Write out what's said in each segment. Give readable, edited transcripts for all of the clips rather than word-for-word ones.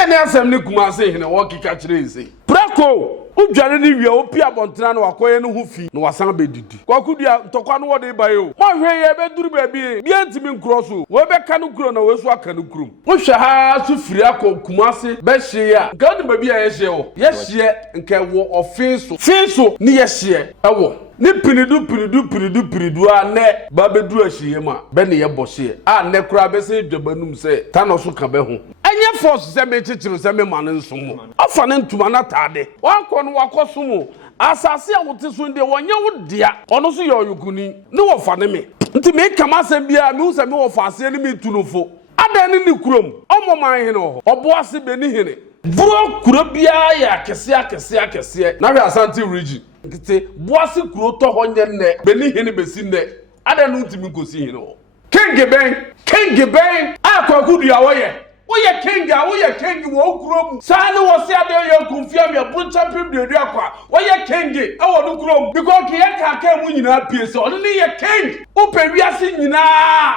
Any assembly kumase hene wo kika kire ise. Prako udware ni wi opi abontena na wakoye no hu fi na wasan bedidi. Kwakudia ntokwa no wode baye o. Mo hwe ye be duru ba bi. Bi antimi nkro so. Wo be ka no kuro na wesu aka no kurum. Wo hwe ha so firi akokumase be hye ya. Ga no ba bi a ye hye wo. Ye hye nke wo ofenso. Finso ni ye hye ewo. Ni piridu a ne ba beduru ahye ma. Be ne ye bohye. A ne kura be se dwabanum se ta no so ka be ho. Enye force se me chichiru se me man nsomo. Afa ne ntuma na taade. Wanko no wakosomo. Asase a wote so nde wonye wo dia. Ono so ye oyukuni. Ne wo fa ne me. Nti me kama asem bia me use me wo fa ase ne me tunofo. Adan ni kurom. Omo man hene ho. Obo ase be ni hene. Buro kuro bia ya akese. Na hwe Asante region. Nkite boase kuro to ho nye ne. Be ni hene be si ne. Adan no ntimi kosi hene ho. King ben. Akwakudu awoye. Oye king wo kurom sa ne wo se ade ye konfia me bro champion de akwa oye king e wo no kurom because Kyekyeku mu nyina pie se ono ne ye king upe wiase nyina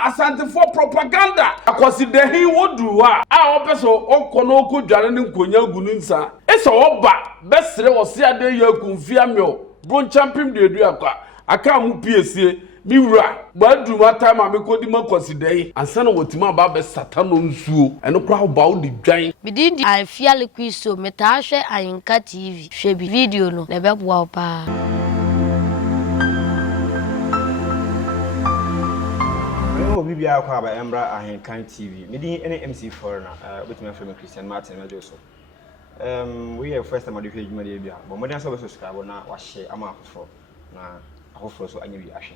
Asante for propaganda akwasi de hi wodu a opeso okono okudware ne nkonya gunu nsa ese oba besere wo se ade ye konfia me bro champion de akwa aka mu pie sie miwura gbadu mata ma me kodi ma consider ansa na wotima ba be satano nsuo eno kra ba wo di dwan bidindi I feel quiso meta hwe Ayinka TV hwe bi video no na be boa pa obi bia kwa ba embra Ayinka TV medi ene MC foreigner obetima from Christian Martin na Joseph we are first time ade hwe adwuma de bia but modern so be subscribe na wa share ama afofo na afofo so anya bi ahwe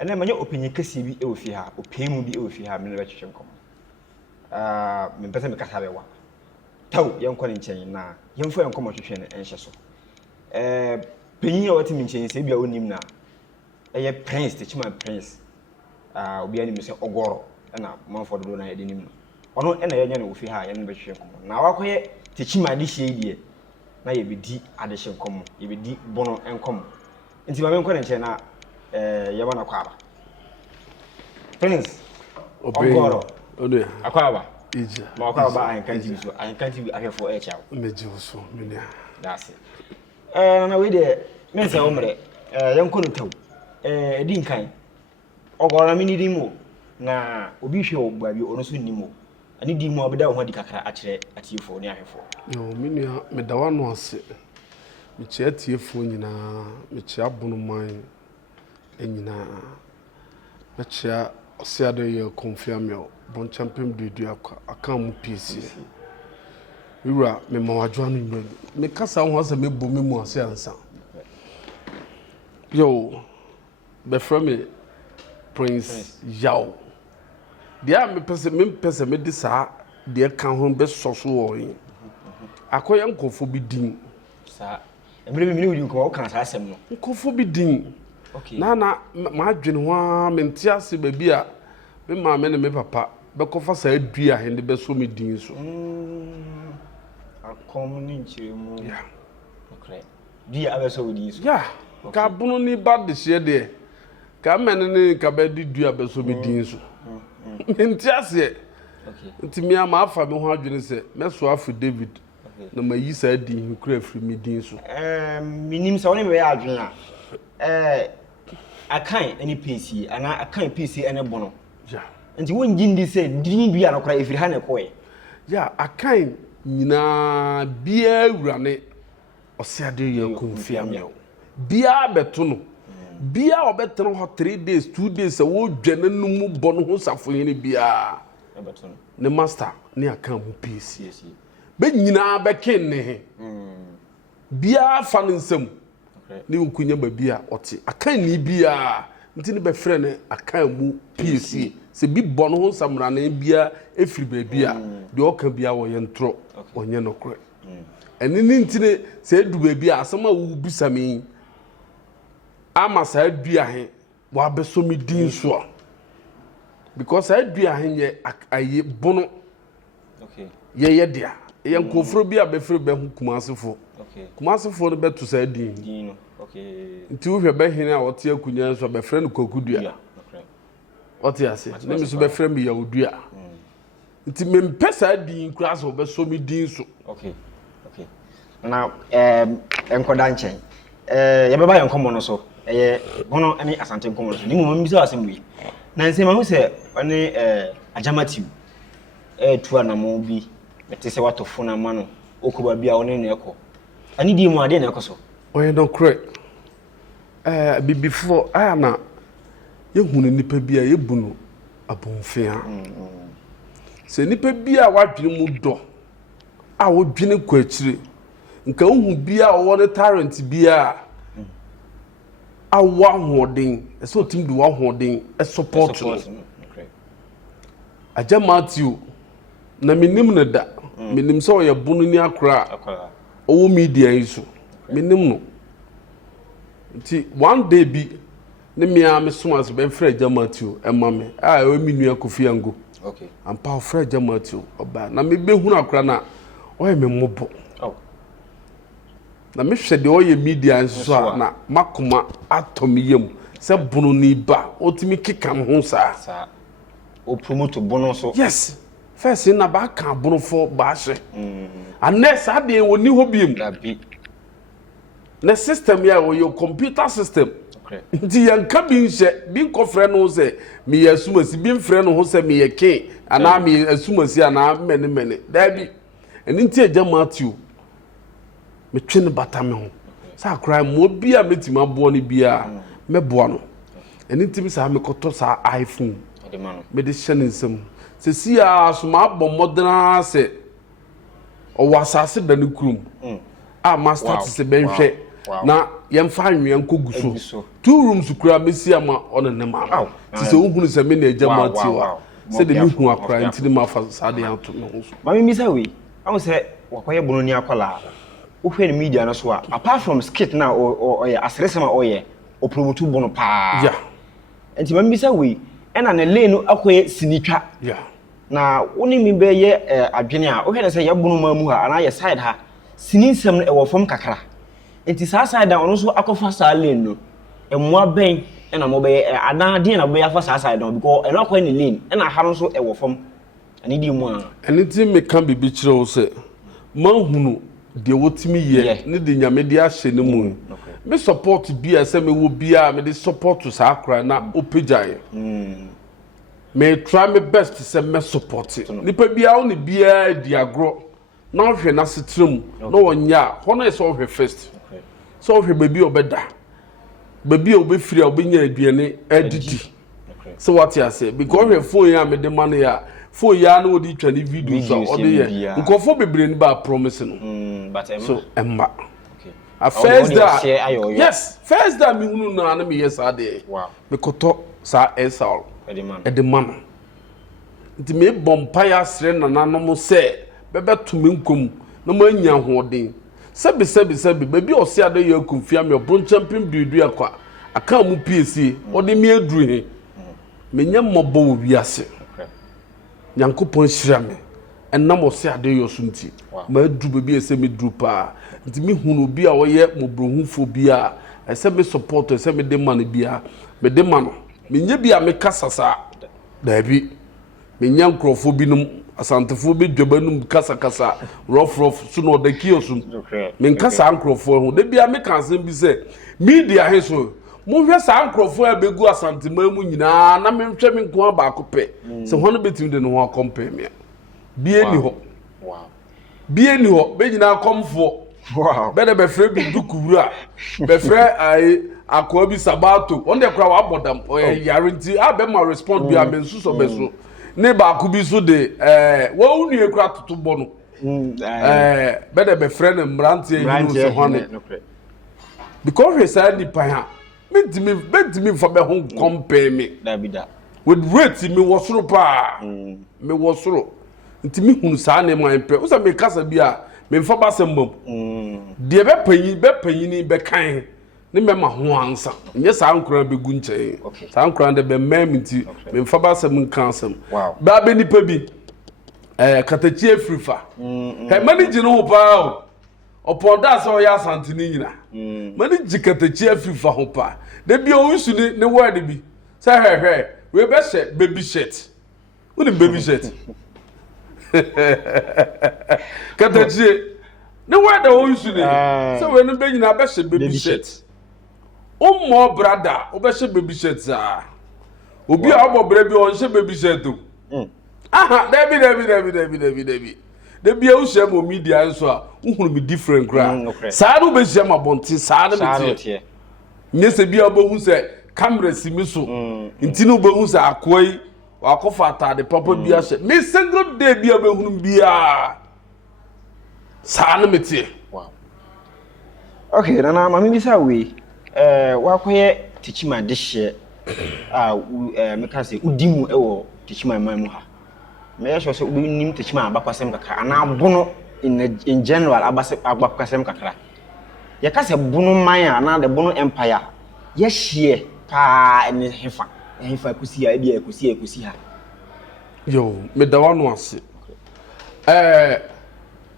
ene manya opinye kesi bi e ofi ha opemu bi e ofi ha me na betwetwe nkom me pese me kasa bewa taw yenko ne nchen na yemfo yenkom twetwe ne enhye so penyi a wati me nchen se bia onim na eye prince techima prince obi ani me se Ogoro na manfo do na yede nim no ono ena yenya ne ofi ha ye ne betwetwe nkom na wakoye techima de hye die na ye bedi ade hye nkom ye bedi Bono enkom nti ma me nko ne nchen na yabana kwaba prince Ogoro ono akwaba ija ma kwaba Ayinka TV so Ayinka TV ahefo e chawo meji so menia that's it na we de me se omre yanko no taw edi nkan Ogoro na mini dimo na obi hwe ogba bi ono so nimo ani dimo obeda ho di kakra akire atiefo ne ahefo yo menia me dawa no ase me che atiefo nyina me che abono man enyina me che osiade ye confirm me bon champion de aka mu PC wura me mawadwa no nyina me kasa ho ase me bo me mu ase ansa yo be from me Prince Yao dia me pese me disa dia kan ho be soso wo yin akoya nkofo bi din sa emre mi wudi ko kan sa asem no nkofo bi din okay na ma adwene ho a menti ase ba bi a me ma me ne me papa be kofa sa adua hende be so me din so akom ni nchiremu ya okay dia abeso wudi so ya ka bunu ni bad de she de ka men ni ka be di dua be so me din so menti ase okay nti mi ama afa me ho adwene se me so afu David na mayi sa di hukura firi me din so minim sa woni me ya adwene a akan any PC ana akan PC ene Bono ya nti won gindi se din bia no kra efiri ha na koye ya akan nyina bia wurane osiade ye konfia me bia beto no bia obeteno ho 3 days 2 days wo dwane no mu Bono ho safo hene bia beto no ne master ne akan mu PC be nyina be ken ne bia fa nsam ni nkunya ba bia ote akan ni bia nti ne be frɛ ne akan mu PC se bi Bono ho samra ne bia efiri ba bia de oka bia wo ye ntro onye no kore eni ni ntine se edu ba bia asama wo bisame ama sa adua he wa beso mi din so because adua he ye aye Bono okay ye dia ye nkofro bia be frɛ be hu kumasefo okay kumasefo no beto sa din no okay nti wo hwɛ be hene a wote akunya so be frɛ no kokudua okay wote ase ne mi so be frɛ me yawdua nti me mpesa din kura so be so mi din so okay na enkoda nchen ye beba ye nkomo no so Bono any Asante nkomo no so ni mo mbisa asem wi na nse ma hu se one ajamatiu tu anamo bi mete se watofo na ma no okoba bia one na ekọ ani di mu ade na ekọ so oye no correct before ana ye hunu nipa bia ye bunu abonfia se nipa bia wadwene mu do a wodwene kwa akire nka hu bia wo ne talent bia awa hoden so tim do wa hoden support no aja Matthew na minim ne da minim so ye bunu ni akra owo media yiso minim no nti one day bi ne mia me so as ben frɛ aja Matthew emame o mi nua Kofi Ango okay ampa frɛ aja Matthew oba na me behunu akra na o ye me mobo na me hwɛ de o ye media nso na makoma atom yam sɛ bunu ni ba otimi keka ho sa o promote Bono so yes first na ba ka bunu fo ba hye unless ade woni ho biem na system ya o your computer system nti yanka bi nhye bi nkofre no se me yasumasi bi mfre no ho se me yeke ana me asumasi ana mene da bi eni nti aja Matthew me twene bata me ho sa kra mo bia metima bo ne bia me bo no eni nti sa me koto sa iPhone me de hyene nsem se si a soma bo modena se o wasase da ne krum a master se benhwe na yemfa anwe nkoguso 2 rooms kura mesi ama on ne ma ti se ohunu se me na aja Matthew se de me hu akra ntini ma fa sa de ato no so ma me bisa we am se wakoye Bono ni akwala o hwe ne media na so a apart from skit na o ye asresema o ye o promote Bono pa yeah enti ma me bisa we ena ne lane no akoye sinitwa yeah na woni mi be ye adwene a o hwe ne se ye Bono ma mu ha ana ye side ha sininsem no e wo fom kakra enti sa side da ono so akofa sa lane no emwa ben ena mo be ana de na be afa sa side no because ena akoye ne lane ena ha no so e wo fom ani di mu a eni ti me kan bibi kire o se manhunu de wotimi ye ne de nyame de ahye ne mu me support bia se me wo bia me de support to sa akra na opejaye me try my best se me support nipa bia o ne bia di agro na hwe na setrim na wonya hono is all first so hwe baby obeda baby obefiri a obenya aduane adidi so what you say because hwe phone ya me de man ya phone ya na odi twa ni video so odi ye nkofo bebre ni ba promise no but so emma a first that yes first that me hunu na me yes ade wow me koto sa esal edemano nti me bompire sre na nanom se bebe tumi nkom na manya hoden sebi baby o se ade ye kumfia me obon champion dudu akwa aka mu PC ode me aduru he menya mobo wiase Yankopon hyira me enam o se ade yo sunti ma adu baby ese me duru pa nti me hunu bi a wo ye mobrohufo bi a ese me support ese me de man bia me de man menya bi a me kasasa da bi menya nkrofo bi num asantefo bi dwabanum kasa rough so no da kiosum me kasa nkrofo ho de bi a me kansen bi se media he so mo hwe sa nkrofo a begu asantema mu nyina na me hwe me nko ba akopɛ se hono betim de no ho compare me bie ni ho bie ni ho be nyina komfo be de be frɛ bi dukura be frɛ ai akwa bi sabato on de kra wa bodam yarinti a be ma respond bi a me nsuso be so ne ba ku bi so de wo unue kra toto Bono be de be frɛ ne mrantie yi so hono because we say ni pa ha me for be home compare me with rate me wosoro pa me wosoro nti me hunu sa na man pe o say me kasa bi a me fa ba sembom de be panyin be kan ne me ma ho ansa nye sa ankura be gu nche sa ankura de be mam nti me fa ba sem kan sem ba be nipa bi katachi afrifa he manage no pa o upon that so ya Asante ni nyina mani jikatachi afrifa ho pa de bi o wisu ni word bi say he we be she baby shirt woni baby shirt Katachi. No word the whole shooting. So when the baby na be baby shirt. More brother, obeshe baby shirts ah. Obi abo baby on she baby shirt. Aha, Debbie. Debbie o share mo media so a uhuru be different gra. Sa no be share ma bonti, sa na me tie. Nyese bia obo hu se camera simi so. Nti no be hu se akoi wakofa atade papa bia she. Me single day bia be hu bia. Sa na me tie. Wow. Okay, na mama bi sa we wakoye tichima de share me ka say udimu ewo tichima man mu ha. Me sure say we nim tichima abakwasem kakra ana bono in general abakwasem kakra. Ye ka say bono man ana the bono empire ye share pa ene hefa kusi ya bia kusi ha. Yo, me da wanu ase.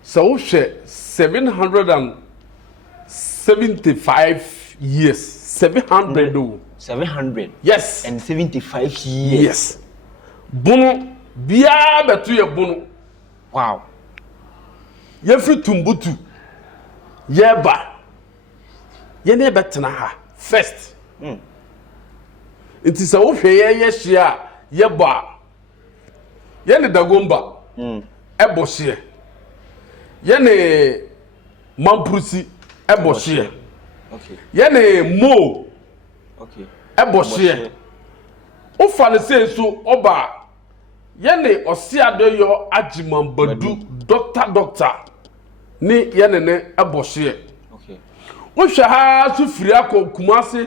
So we share 775 years. 700 though. 700. Yes. And 75 years. Yes. Bono bia betu ye bono. Wow. Ye free tumbutu. Ye ba. Ye ne betena ha first. It is a wo hwe ye hia ye ba. Ye ne dagomba. Ebo hie. Ye ne mamprusi ebo hie. Okay. Ye ne mo. Okay. Ebo hie. O fa le se so oba. Ye ne osiadoyo agimambadu doctor ni ye ne ebo hie. Okay. O hwe ha so firi akokumase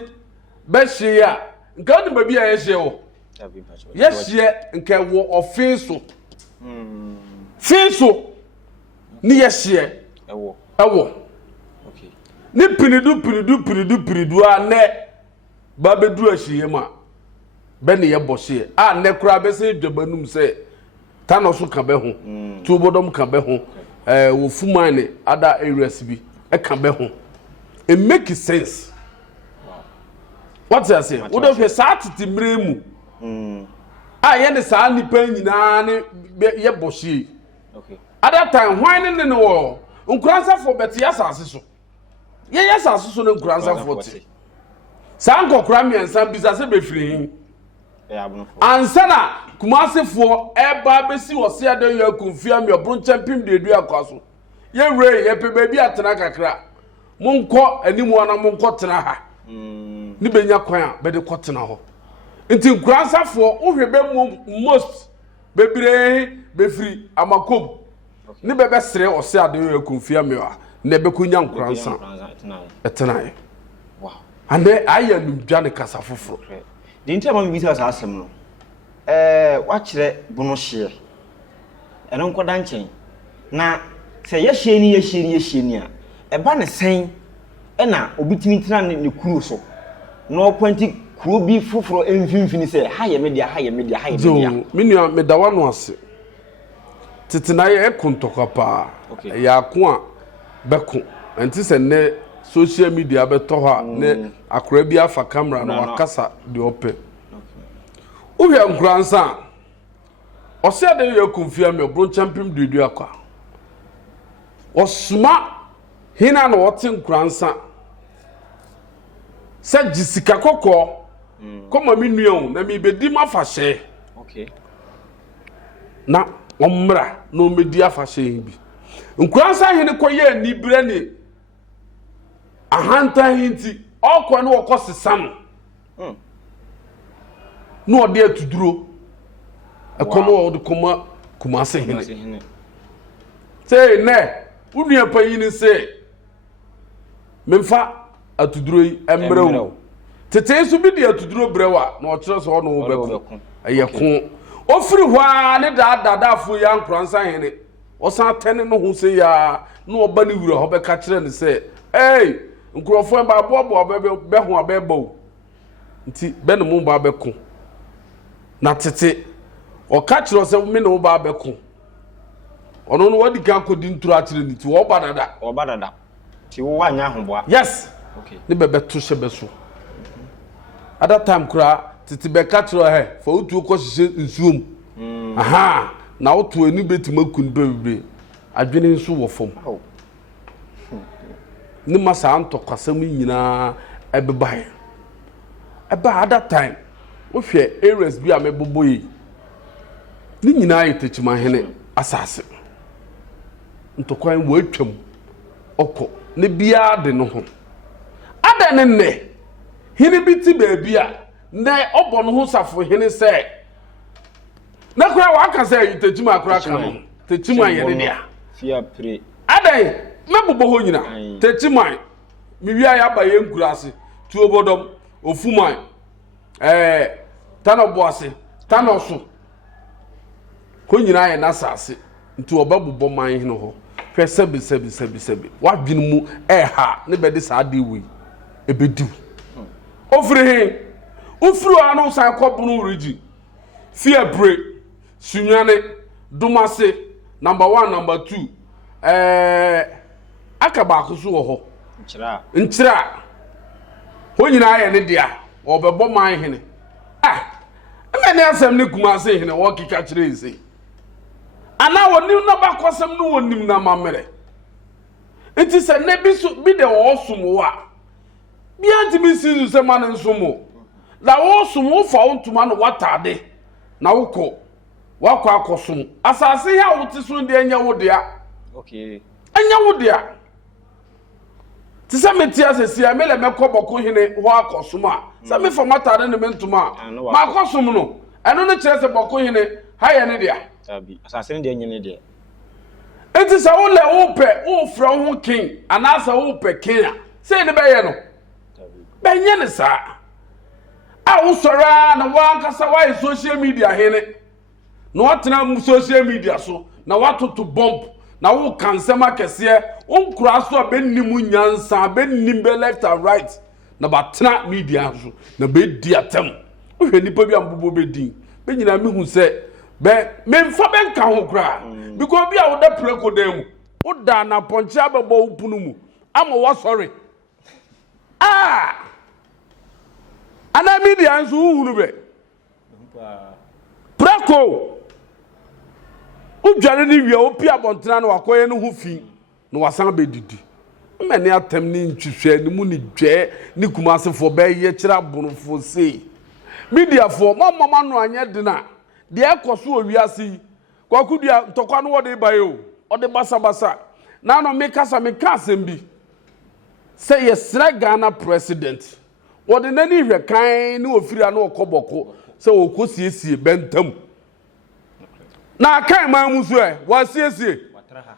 be hie a nka de babi a ye hie wo. Ye hie nka wo ofin so. Finso ni ye hie Ewo. Okay. Ni piridu a ne ba bedu ahie ma be ne ye bohie a ne kura be se dwabanum se ta no so ka be ho tu bodom ka be ho wo fuman ne ada areas bi e ka be ho it make sense. What I say wo do fe sa titi mremu a ye ne sa nipa nyina ne ye bohie. Okay. At that time, why in the war? Unkransa for Betty Assassin. Yes, I saw no Kransa 40. Sanko Krami and Sam Bizas be free. And Sana Kumasi for Air Barbesi was here. You confirm your bron champion, the Dria Castle. Ye ray, ye baby at Tanaka crack. Monko, and you want a Monko Tanaha. Nibenya Quaya, but the Cotton. Until Kransa for who remember most. Be free amakom ni bebe sere o se ade yo konfia me wa na be kunya nkransa etenai. Wow. Ande aya nu dwane kasa foforo the interma me bisa asem no wa kire bono hye eno nkoda nchen na se ye hye ni a eba ne sen na obitimi tira ne kuro so no kwanti kuro bi foforo emfimfini se ha ye media minua me da wano ase titina ye kontokwa pa ya ko a beko enti se ne social media beto ha ne akora bi afa camera na wakasa de ope uhwe nkransa ose ade ye konfia me bro champion dudu akwa osuma hina na wote nkransa se jisika kokko koma minuon na mi bedi mafahye. Okay. Na omra na omedi afahye bi nkransa hene koye nibre ni ahanta hinti okwa na okosesa no no ode atuduro ekono ode koma kumase hene say ne unua panyini say memfa atuduro yi emrewo tete so bi de atuduro brewa na okire so no wo beko ayeko ofiri hwa ne dadafo ya nkransa hene osan tene no ho se ya na oba ne wura ho be ka kire ne say nkurofo ba bobo be ho abebo nti be ne mo ba beko na tete o ka kire se me ne wo ba beko ono no wadi kan ko di nturo akire ni ti wo ba dada ti wo anya hoboa. Yes. Okay. Ne bebe to shebe so at that time kura tete be ka kire he for utu ko hye nsuom aha na woto ani betima kun bebre adwene nso wo fom ni masa antokwasam nyina ebebae eba at that time wo hwe areas bi a meboboyi ni nyina yetechima hene asase ntokwan wo atwam oko ne bia de no ho ada ne ne hene bi ti baabi a na obo no ho safo hene se na kura waka se yetechima akura ka no techima yene dia fia pre adai mebobo ho nyina techima mi wi aya ba ye nkurase tu obodom ofuman tanoboase tanoso ko nyina ye na sase nti obabubo man hene ho hwe sebi wadwene mu ha ne bede saa de wi ebedi ofiri he ofiri anu san kobunu rigi fia bre sunwane dumase number 1 number 2 akaba akuso wo ho nchira ho nyina ye ne dia obebo man hene emene asem ne kumase hene wo kika kire ise ana wonim na bakosem no wonim na mamere enti se ne bi de wo somo a bi anti bi sizu se man nsomo la wo somo fa ontuma no watade na wokọ wakọ akosom asase ya wotiso de anya wodea okay anya wodea tisa metia sesia mele mekoboko hene ho akosom a se me formatade ne mentuma ma akosom no eno ne kire se boko hene ha ye ne dia abi asase ne de anya ne dia enti sa wo le wo pe wo fra ho king anasa wo pe king a se ne be ye no be nye ne sa a wo sora na wa ankasa wa social media hene no atena mu social media so na watoto bomb na wo kansema kese onkura so abennimu nyansa abennim be left and right na batena media so na be di atem wo hwe nipa bi ambobo be din be nyina mehu se be memfa be nka ho kra because bi a wo da preko dem wo da na ponche ababo upunu mu ama wo sorry ana media nso uhunu be preko udware ni wi opi abontena na wakoye no ho fi na wasan bedidi mmene atem ni ntwehwe ni mu ni dwe ni kumasefo be ye kira bonofo sei media fo mama no anye de na de ekoso owiase kwakudua ntokwa no wode baye o ode basa na no mekasa bi se yesra Ghana president wode nani hwe kan ni ofiri na okoboko se okosiesie bentam na kan ma musu wasiesie watraha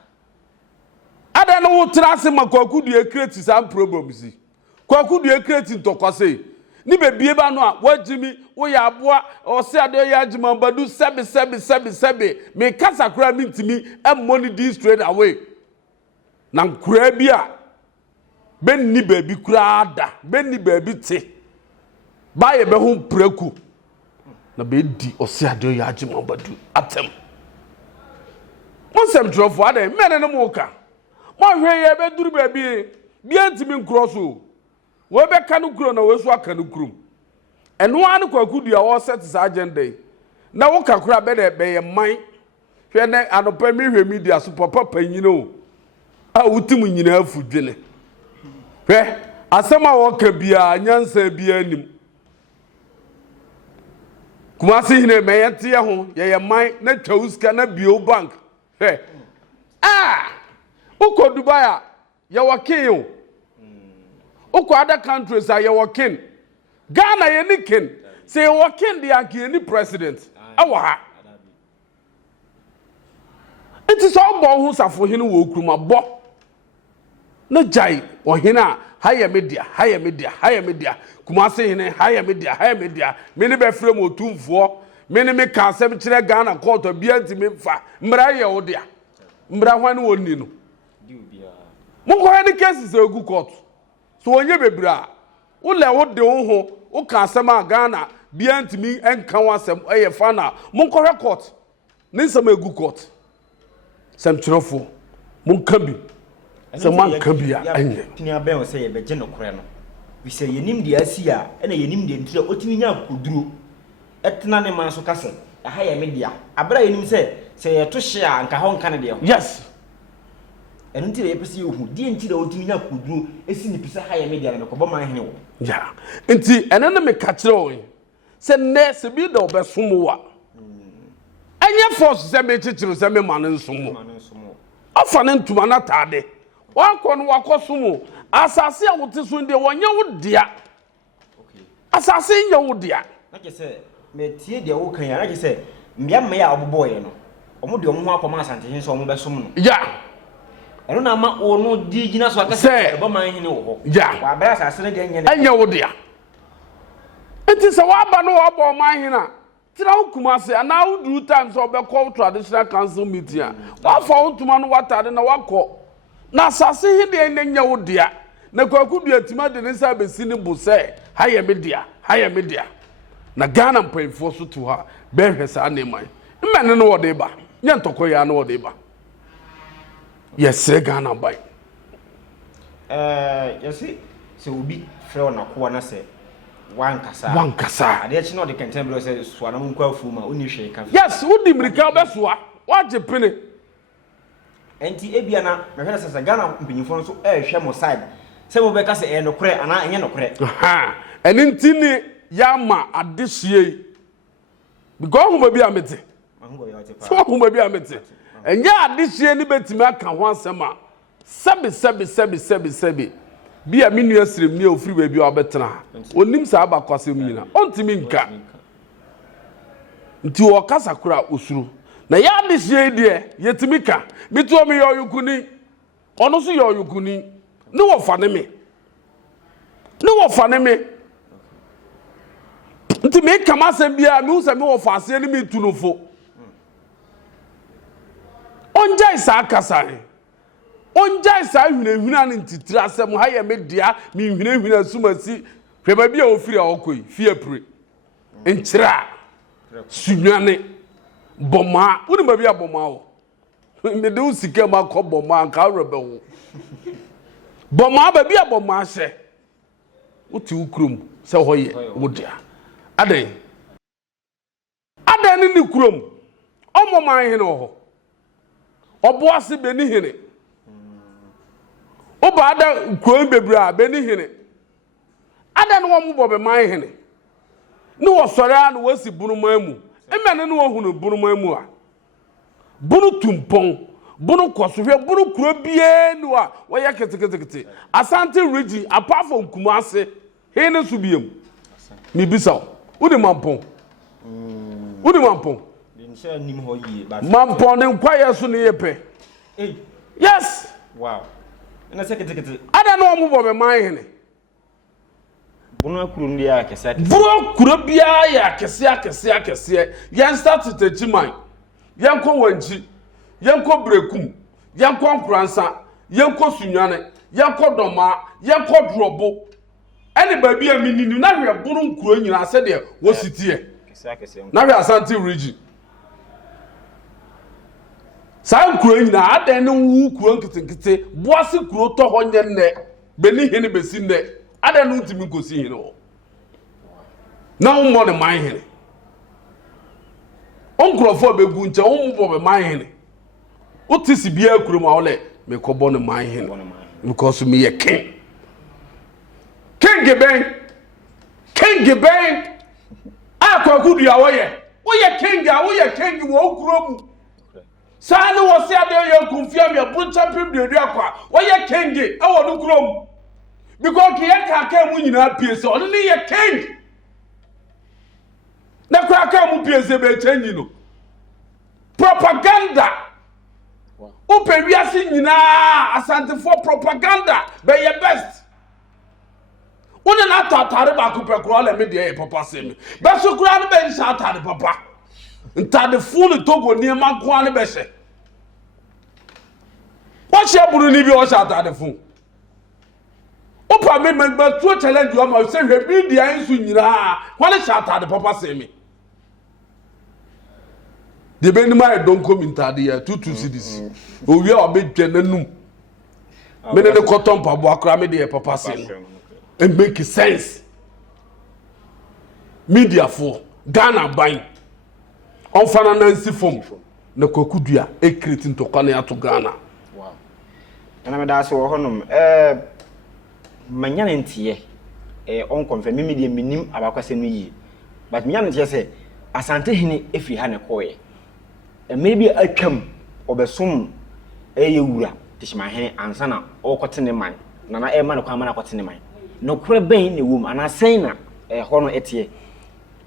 ada no wotrase makwakudu create some problems kwakudu create ntokose ni bebie ba no a wagimi wo ya aboa o se ade ya agima badu sebe me kasa kra mintimi money this straight away na nkura bi a benni baby kura ada benni baby te ba ye be ho preku na be di o se ade ya agima badu atem Monsem trofo ade mene no moka mo hwe ye be duru baby bi antimi nkroso we be kanu kuro na wesu akanu kurum eno anu kwakudua wo set sa agenda na wo kakura be de be ye man hwe ne anopa mi hwe media so papa panyino a wutim nyina afudwene hwe asema wo ka bia nyansa bia anim kumasi hine meyete ho ye man na twauska na bio bank hwe uko Dubai ya wakin uko other countries are you working Ghana ye ni kin say working the anki ni president awa it is all bo hu safo hene wo kruma bo na jai o hene a higher media kuma se hene higher media me ne be frem Otumfuo me ne me ka asem kire Ghana court bia ntimi mfa mra ye wo dia mra hwan wonni no mo ko any cases egu court so onye bebra wo le wo de wo ho wo ka asem a Ghana bia ntimi enka wasem eye fa na mo ko court ne nsem egu court sem kirofo mo nka bi sem man ka bia enye tini aben o se ye beje no kore no we say yenim de asia ena yenim de ntire otimi nya koduro etena ne man so kase aha ye media abra yenim se say a to share and Kahon Canada. Yes. And until they pursue who didn't know to me could do a sinipisa higher media and a Cobama Hill. Yeah. Until an enemy catch rowing. Send nurse a bit of best sumua. And your force cemetery to semi man and sumo. Often to manatade. Walk on sumo. As I see what is when they want you, dear. As I see you, dear. Like I said, me tear the old can, like I said, Mia boy, no. Omudio mwa kwa Asante so mbe sum. Yeah. I don't know ma ono di gina so aka say ba man hene wo. Yeah. Wa bra sa sene de nya. Anya wo dia. Enti se wa ba no wa bo man hene. Tira hukuma se ana wo do time so be call traditional council meeting. Wa fa hutuma no watade na wakọ. Na asase he de nya wo dia. Na kwakudu atima de ne sa be sini bu se haye media, haye media. Na Ghana mpanyfo so to ha be hwesa na man. Mmene no wo de ba. Nya ntoko ya no wo de ba. Yes, Ghana by. You see, so be fair na ko na say one kasa. Ade chi no de contemporary say so na nkwa fuma oni hwe ka. Yes, wo di mirika be so a. Wa je pene. Enti ebia na me hwe say Ghana mpinyifo so hwe mo side. Say mo be ka say no kore ana enye no kore. Aha. Eni ntini ya ma adehie. Because huma bi amete. So huma bi amete. Enya adehie ni betimi aka ho asem a sebi bia menu asrem ni ofiri ba bi obetena onim sa aba kwasem nyina ontimi nka nti wo kasa kura osuru na ya adehie de yetimi ka mituo me yoyukuni ono so yoyukuni ni wo fa ne me nti me kama asem bia me usa me wo fa ase ni me tunufo onjai sa kasa onjai sa hwinahwina ne ntitira asem ha ye media me hwinahwina sumasi hweba bia ofiri a okoi fie pre enkyira sunwane boma woni ma bia boma wo me de usike ma ko boma ka rebe wo boma ba bia boma hye uti ukrum se hoye wodia adan ni krom omo man hene ho oboase beni hene obada krom bebra beni hene adan wo mo bobe man hene ni wo sore an wo si bunu mamu emene ni wo hunu bunu mamu a bunu tumpon bunu kosohwe bunu kro bie ni wa wo ya ketekete Asante region apart from Kumase hene su biem mi bisa udi mampon mampon den kwaye so ne yepe yes wow na sekete ada no mo bo be man hene bunu akuru ndi ya kese buro kuro bia ya kese yan start to chiman yan ko wanchi yan ko brekum yan ko nkransa yan ko sunwane yan ko doma yan ko drobo ene ba bia minini na hwe bunu nkuro nyina se de wo sitie na hwe Asante region sa nkuro nyina adan ne wu kuro nkitenkite boase kuro to ho nye ne beni hene besi ne adan no ntimi nkosi hene ho na wo mo ne man hene onkrofo begu nche wo mo be man hene otisi bia kuro ma ole me ko bo ne man hene because me ye king geben akwakudu ya wo ye king wo kuro mu Sani wasi ade yo kumfia me buncha pim de akwa wo ye king e wo no kuro mu because Kyekyeku mu nyina pie so oni ye king na kwa ka mu pie se be change no propaganda upe wiase nyina Asante for propaganda be ye best una na tatare ba ku pekro le me de papa se me be so kura no be nsa tatare papa ntade funu togo ni ma ko ane be hye wo hye buru ni bi wo hye tatare fun opa me to challenge o ma se hwe bi dia nsu nyira wale hye tatare papa se me de be ni ma don ko mintade ya tutu cds owi a obedwe nanum me ne cotton pa bo akra me de papa se no and make sense media for Ghana buying on Nancy form na kokudua create ntokwa na ato Ghana. Wow. And I'm that's wo honom manya ntie on confirm me de minim abakwase no yi. But manya ntie say Asante Hene efi ha ne koye. Maybe atwam obesom wura tishima Hene ansa na okote ne man. Na e ma ne kwa ma na kote ne man. No kure ben ne wom ana sen na ho no etie.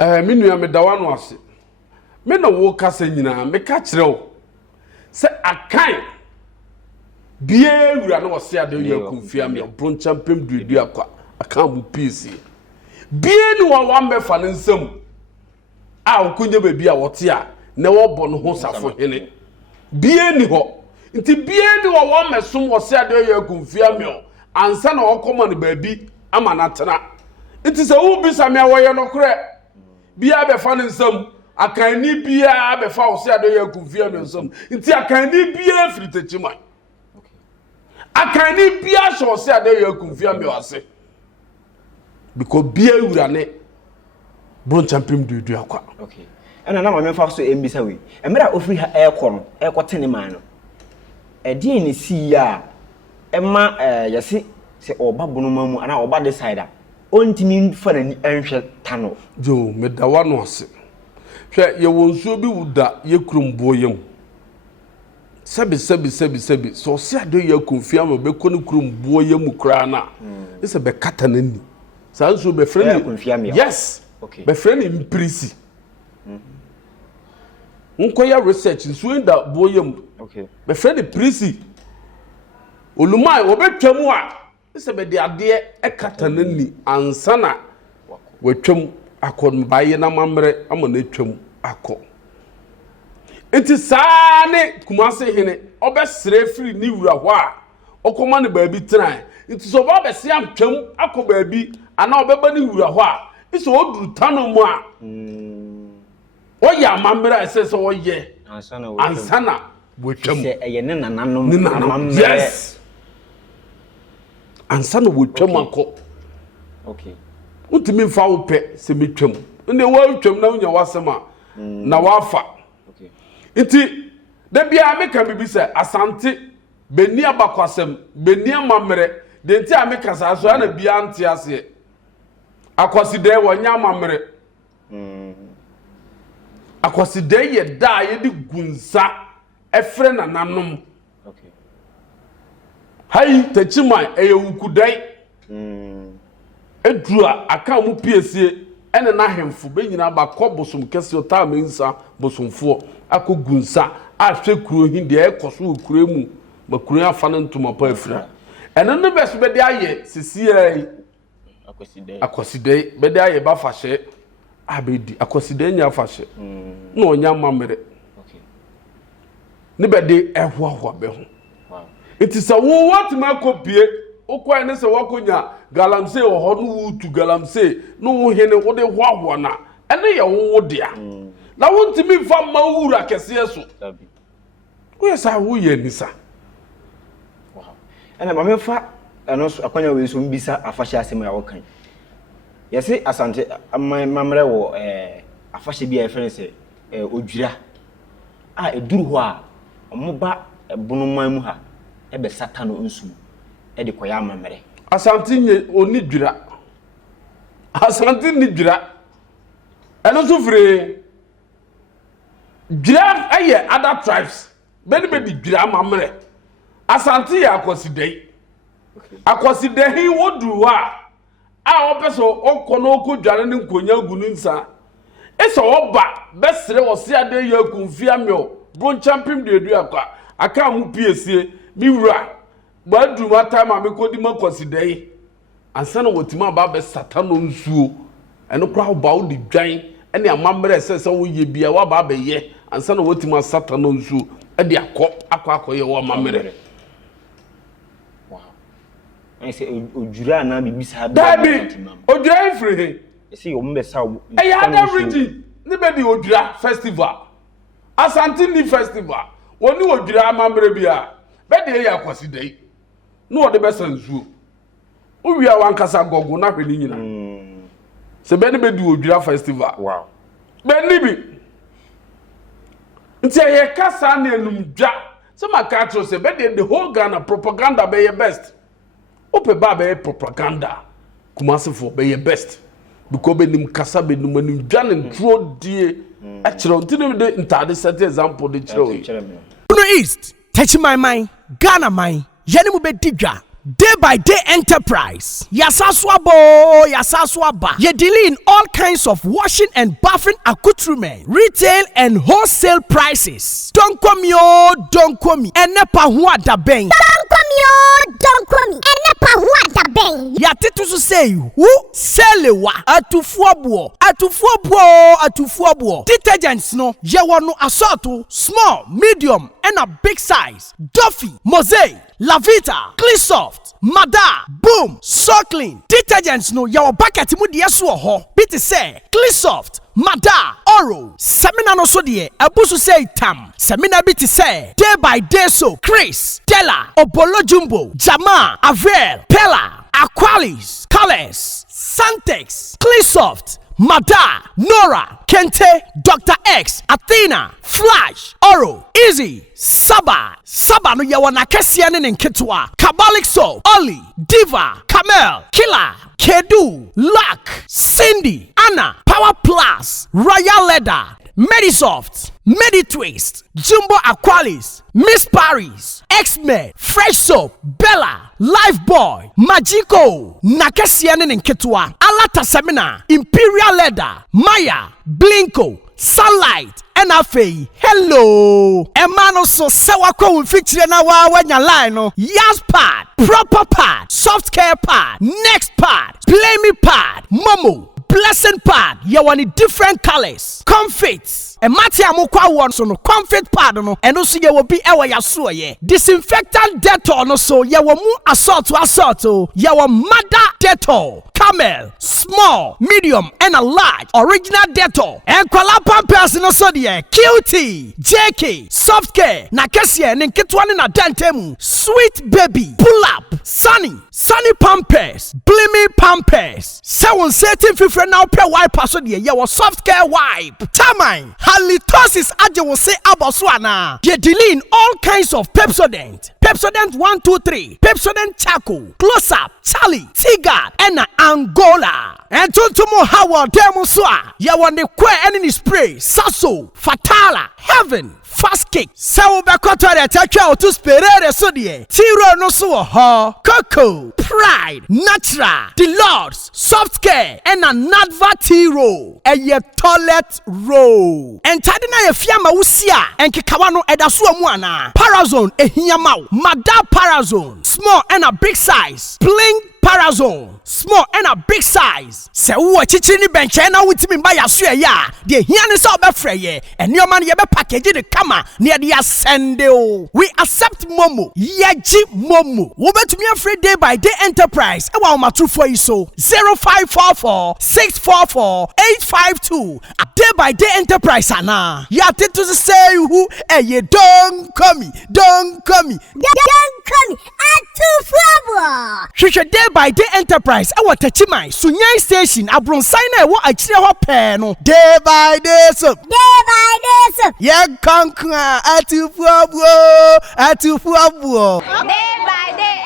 Me nua me dawa no ase. Me na wo kasa nyina me ka kire wo. Se akan bie wura no wose ade ye kumfia me broncha pem dudu akwa akan mu peace. Bie ni wa mefa ne nsam. A okunye bebi a wote a na wo bo no ho safo Hene. Bie ni ho. Nti bie ni wa mesom wose ade ye kumfia me ansa na okoma ne baabi ama na tena. Nti se wo bisa me awoye no kure bia be fa ne nsam akani bia be fa wose ade ye kumfia me nsam. Nti akani bia fritechiman. Akani bia so wose ade ye kumfia me wase. Because bia wura ne bon champion du akwa. Okay. And na ma fa so embisa we. Emira ofri ha ekwote ne man no. Edi ni si ya ema yesi se oba bono mamu ana oba decide a ontimi fa na ni enhwe tano. Jo me da wa no ase. Hwe ye wonsuo bi wuda ye krumbo yem. Sebi so se ade ye konfia ma be ko ne krumbo yem kura na. Ese be kata na ni. Sanso be friend. Yes. Okay. Be friend imprisi. Nkoya research nso da boyem. Okay. Be friend prisi. Olumai obetwamu a ese be de ade ekata na ni ansana watwam akon baye na mamre amana twam akọ. Enti saa ne Kumase Hene obesre free ni wura ho a okoma ne baabi tran. Enti so ba bese am twam akọ baabi ana obeba ni wura ho a iso oduru tano mu a oya mamre ese so oye ansana watwam se eye ne nananom amamre. Yes. Ansana watwam akọ. Okay. Untimi fa wo pe se metwam. Ne wa twam na unya wasema na wafa. Okay. Iti da bia meka bibi se Asante beni abakwasem beni amamre de nti ameka sa so na bia nte ase. Akwaside wonya amamre. Akwaside ye da ye di gunsa efre na nanom. Okay. Hai tachiman eyewukudai. Edua aka mu piesie ene na hemfo be nyina ba kobosom kese ota mensa bosomfo akogunsa ahwe kuro hin de ekoso kuro mu makuro afa ne ntoma pa afira ene ne beso be de aye sisiai akoside be de aye ba fahye abedi akoside nya fahye na onya mamere. Okay. Ne be de ehwohwo be ho. Wow. It is a wo watima kopie okwa ne se wakonya galamse ohono wutu galamse no wo Hene wo de hwahwo na ene ye wo dia na wontimi fa mawura kese so Tabi. wo yesa wo ye nisa. Wow. Ena ma mefa eno so akwanya we so mbisa afahye asem ya wokan. Yesi Asante mamre wo afahye bia efere se odwira a eduru ho a omoba bonoman mu ha ebe satano nsu e de koya mamre. Asante nye oni dwira. Asante ni dwira. Eno so free dwira aye other tribes beni be di dwira mamre. Asante ya akosidei. Okay. Akosidei wodu a opeso okono okudware ne nkonya gunu nsa. Eso oba besre wose ade ya kumfia meo bron champion de edu akwa aka mu piesie mi wura gbadu ma time amekodi makosidei ansana wotima ba be satano nsuo eno kra ba wo di dwan ene amamre sese wo ye bia wa ba be ye ansana wotima satano nsuo e de akọ ye wo amamre. Wow. I say odwura na bibisa Dabi odwura ifre see you mbesa e ya da region ni be di odwura festival Asante ni festival woni odwura amamre bia be de ye akosidei no wo de besa nsuo uwia wankasa gogo na hweli nyina se be ni be di odwura festival. Wow. Be ni bi nti ye kasa na enumdwa so maka tro say be the whole Ghana propaganda be your best ope ba be propaganda kumasefo be your best because be nim kasa be nim enumdwa ne ntro die a kire ntino de ntade set example de kire Bono East touch my mind Ghana mind yene mu be digwa day by day enterprise. Yasaswaba. Ye deal in all kinds of washing and bathing accoutrement, retail and wholesale prices. Don't come yo, don't come. Enepa huwa da beng. Don't come yo, don't come. Enepa huwa da beng. Ya titu su say who selewa atufuabuo. Detergents no ye wano assorto small, medium and a big size. Duffy, Mosaic, Lavita, Cleansoft, Mada, Boom, So Clean. Detergents no yawa bucket mu die so ho. Biti say Cleansoft, Mada, Oro. Semina no so die abusu say tam. Semina biti say day by day so Chris, Della, Obolo Jumbo, Jama, Avel, Pella, Aqualis, Colors, Santex, Cleansoft, Mada, Nora, Kente, Dr. X, Athena, Flash, Oro, Easy, Saba no yawana kesiane nketwa, Kabalik Soap, Oli, Diva, Camel, Killer, Kedu, Luck, Cindy, Anna, Power Plus, Royal Leather, Medisoft, Meditwist, Jumbo Aqualis, Miss Paris, X-Men, Fresh Soap, Bella, Lifeboy, Magico, Nakesiane Nketwa, Alata Semina, Imperial Leather, Maya, Blinko, Sunlight, NFA, hello. Emano so sawako feature na wa wanya line no. Yas pad, proper pad, soft care pad, next pad, play me pad, Momo, blessing pad. You want different colors, comfits. E mati amukwa won so no comfort pad no. Eno so ye will be ewa yaso ye. Disinfectant Dettol no so ye will mu assault. Ye will Mada Dettol, Camel, small, medium and a large original Dettol. And kwala pampers no so die QT, JK, soft care, na kesie ne nketwane na dantemu, sweet baby, pull up, sunny pampers, blimmy pampers. Se won certain fifre na pe wipe so die ye will soft care wipe. Tamine, halitosis aje wo say aboso ana. Ye dealing all kinds of Pepsodent 123, Pepsodent Charcoal, Close Up, Charlie, Tigard, and Angola. And Tuntumo Howard Demuswa, ya want the queer enemy spray, Sasso, Fatala, Heaven, Fast Kick, Sao Bakoto, Taka to Sperere Sodie, Tiro no so ha, Coco, Pride, Natural, The Lords, Soft Care, and a Nadva Tiro, and ye toilet roll. And Tadina Fiamma Usia, and Kikawano Edasua Mwana, Parazone, a Hiamau, Mada Parazone, small and a big size, Bling Parazone, small and a big size. Se uwa chichini bench na witimi mba ya suya ya. Die hiani sa obefreye. And your man yebe package the kama near the ascende o. We accept Momo. Yeji Momo. Wobetumi afre day by day enterprise. Ewa umatufo iso. 0544 644 852. A day by day enterprise ana. Ya titu say who ye don't come. Don't come. Otumfuo. Shusha day by day enterprise. Ewa tachimai. Sunyai station. Abronsai na ewa achire ho pe no. Day by day so. Ye kankwa Otumfuo. Day by day